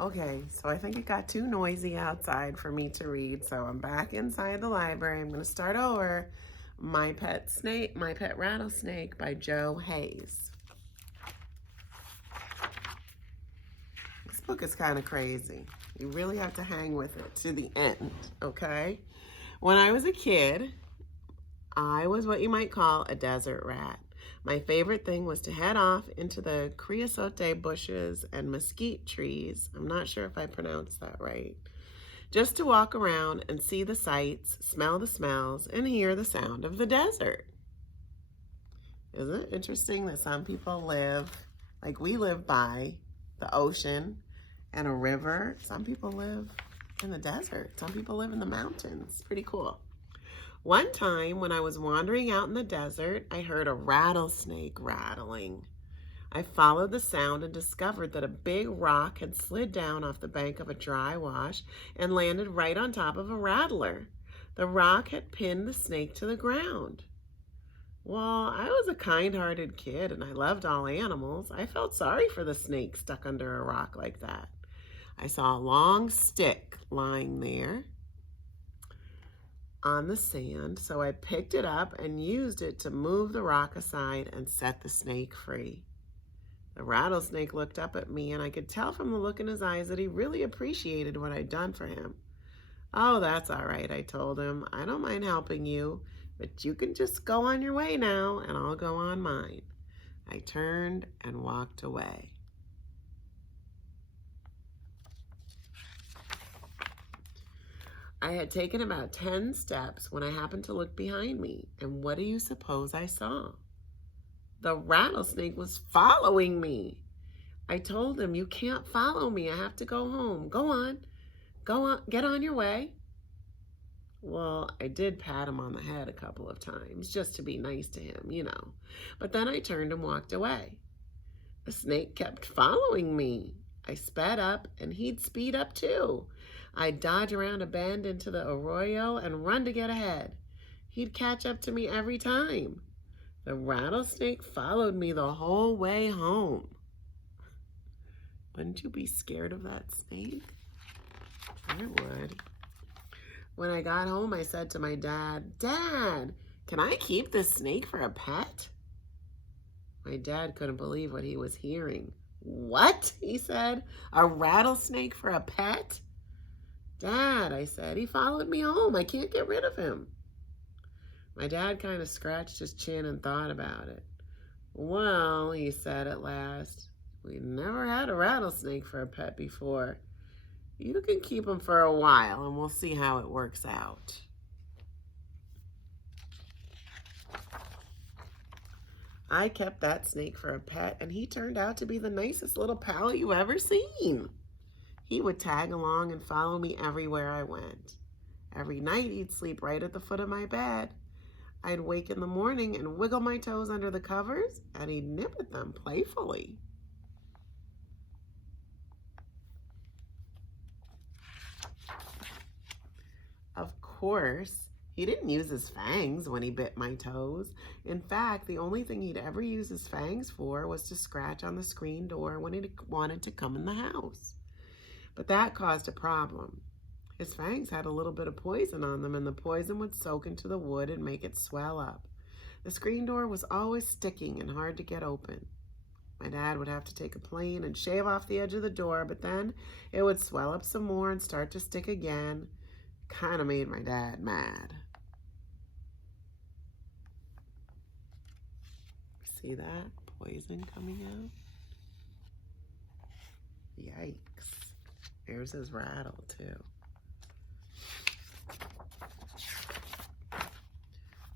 Okay, so I think it got too noisy outside for me to read, so I'm back inside the library. I'm going to start over My Pet Rattlesnake by Joe Hayes. This book is kind of crazy. You really have to hang with it to the end, okay? When I was a kid, I was what you might call a desert rat. My favorite thing was to head off into the creosote bushes and mesquite trees. I'm not sure if I pronounced that right. Just to walk around and see the sights, smell the smells, and hear the sound of the desert. Isn't it interesting that some people live, like we live by the ocean and a river? Some people live in the desert. Some people live in the mountains. Pretty cool. One time when I was wandering out in the desert, I heard a rattlesnake rattling. I followed the sound and discovered that a big rock had slid down off the bank of a dry wash and landed right on top of a rattler. The rock had pinned the snake to the ground. Well, I was a kind-hearted kid and I loved all animals. I felt sorry for the snake stuck under a rock like that. I saw a long stick lying there on the sand, so I picked it up and used it to move the rock aside and set the snake free. The rattlesnake looked up at me, and I could tell from the look in his eyes that he really appreciated what I'd done for him. "Oh, that's all right," I told him. "I don't mind helping you, but you can just go on your way now, and I'll go on mine." I turned and walked away. I had taken about 10 steps when I happened to look behind me, and what do you suppose I saw? The rattlesnake was following me. I told him, "You can't follow me. I have to go home. Go on, get on your way." Well, I did pat him on the head a couple of times just to be nice to him. But then I turned and walked away. The snake kept following me. I sped up and he'd speed up too. I'd dodge around a bend into the arroyo and run to get ahead. He'd catch up to me every time. The rattlesnake followed me the whole way home. Wouldn't you be scared of that snake? I would. When I got home, I said to my dad, "Dad, can I keep this snake for a pet?" My dad couldn't believe what he was hearing. "What?" he said. "A rattlesnake for a pet?" "Dad," I said, "he followed me home. I can't get rid of him." My dad kind of scratched his chin and thought about it. "Well," he said at last, "we never had a rattlesnake for a pet before. You can keep him for a while and we'll see how it works out." I kept that snake for a pet, and he turned out to be the nicest little pal you ever seen. He would tag along and follow me everywhere I went. Every night he'd sleep right at the foot of my bed. I'd wake in the morning and wiggle my toes under the covers, and he'd nip at them playfully. Of course, he didn't use his fangs when he bit my toes. In fact, the only thing he'd ever use his fangs for was to scratch on the screen door when he wanted to come in the house. But that caused a problem. His fangs had a little bit of poison on them, and the poison would soak into the wood and make it swell up. The screen door was always sticking and hard to get open. My dad would have to take a plane and shave off the edge of the door, but then it would swell up some more and start to stick again. Kind of made my dad mad. See that poison coming out? Yikes. There's his rattle too.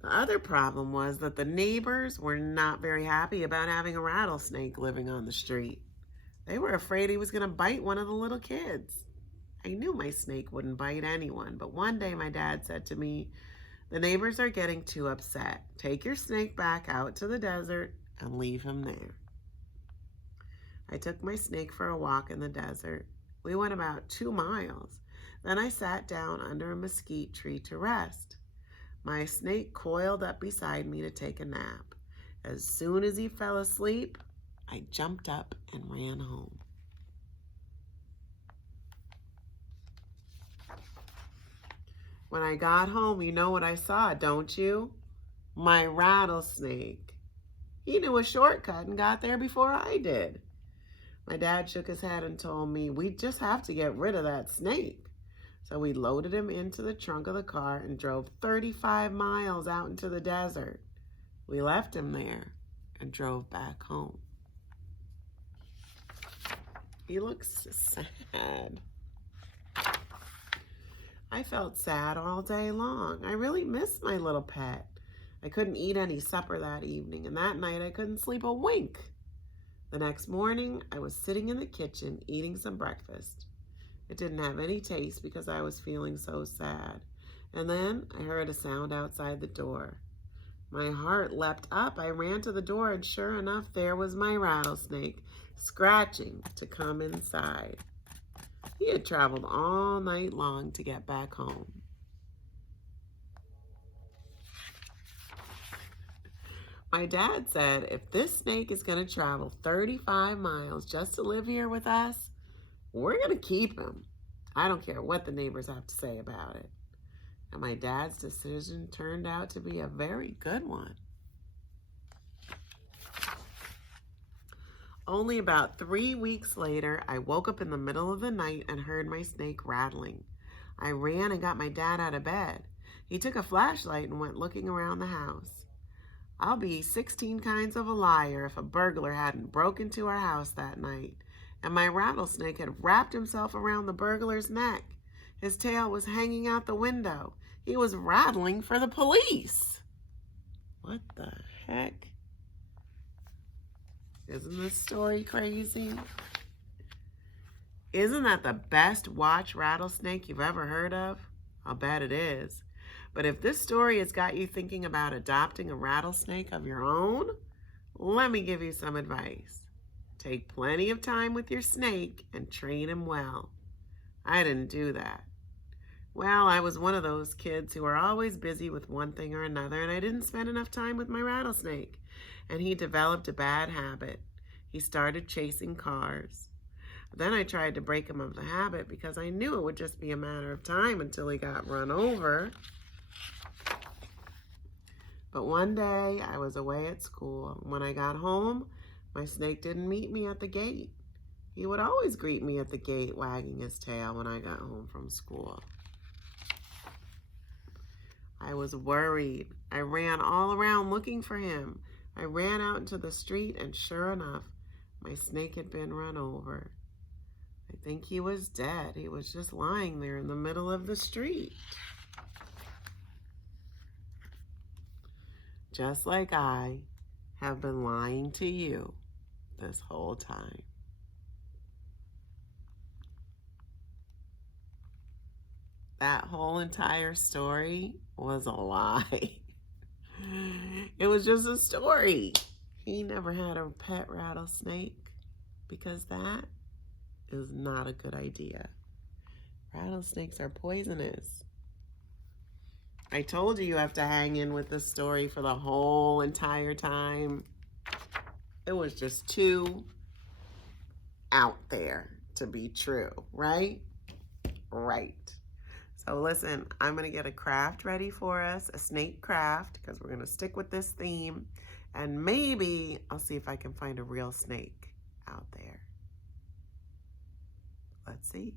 The other problem was that the neighbors were not very happy about having a rattlesnake living on the street. They were afraid he was going to bite one of the little kids. I knew my snake wouldn't bite anyone, but one day my dad said to me, "The neighbors are getting too upset. Take your snake back out to the desert and leave him there." I took my snake for a walk in the desert. We went about 2 miles. Then I sat down under a mesquite tree to rest. My snake coiled up beside me to take a nap. As soon as he fell asleep, I jumped up and ran home. When I got home, you know what I saw, don't you? My rattlesnake. He knew a shortcut and got there before I did. My dad shook his head and told me we just have to get rid of that snake. So we loaded him into the trunk of the car and drove 35 miles out into the desert. We left him there and drove back home. He looks sad. I felt sad all day long. I really missed my little pet. I couldn't eat any supper that evening, and that night I couldn't sleep a wink. The next morning, I was sitting in the kitchen eating some breakfast. It didn't have any taste because I was feeling so sad. And then I heard a sound outside the door. My heart leapt up. I ran to the door, and sure enough, there was my rattlesnake, scratching to come inside. He had traveled all night long to get back home. My dad said, if this snake is going to travel 35 miles just to live here with us, we're going to keep him. I don't care what the neighbors have to say about it. And my dad's decision turned out to be a very good one. Only about 3 weeks later, I woke up in the middle of the night and heard my snake rattling. I ran and got my dad out of bed. He took a flashlight and went looking around the house. I'll be 16 kinds of a liar if a burglar hadn't broken into our house that night, and my rattlesnake had wrapped himself around the burglar's neck. His tail was hanging out the window. He was rattling for the police. What the heck? Isn't this story crazy? Isn't that the best watch rattlesnake you've ever heard of? I'll bet it is. But if this story has got you thinking about adopting a rattlesnake of your own, let me give you some advice. Take plenty of time with your snake and train him well. I didn't do that. Well, I was one of those kids who are always busy with one thing or another, and I didn't spend enough time with my rattlesnake. And he developed a bad habit. He started chasing cars. Then I tried to break him of the habit because I knew it would just be a matter of time until he got run over. But one day I was away at school. When I got home, my snake didn't meet me at the gate. He would always greet me at the gate, wagging his tail when I got home from school. I was worried. I ran all around looking for him. I ran out into the street, and sure enough, my snake had been run over. I think he was dead. He was just lying there in the middle of the street. Just like I have been lying to you this whole time. That whole entire story was a lie. It was just a story. He never had a pet rattlesnake because that is not a good idea. Rattlesnakes are poisonous. I told you have to hang in with the story for the whole entire time. It was just too out there to be true, right? Right. So listen, I'm going to get a craft ready for us, a snake craft, because we're going to stick with this theme. And maybe I'll see if I can find a real snake out there. Let's see.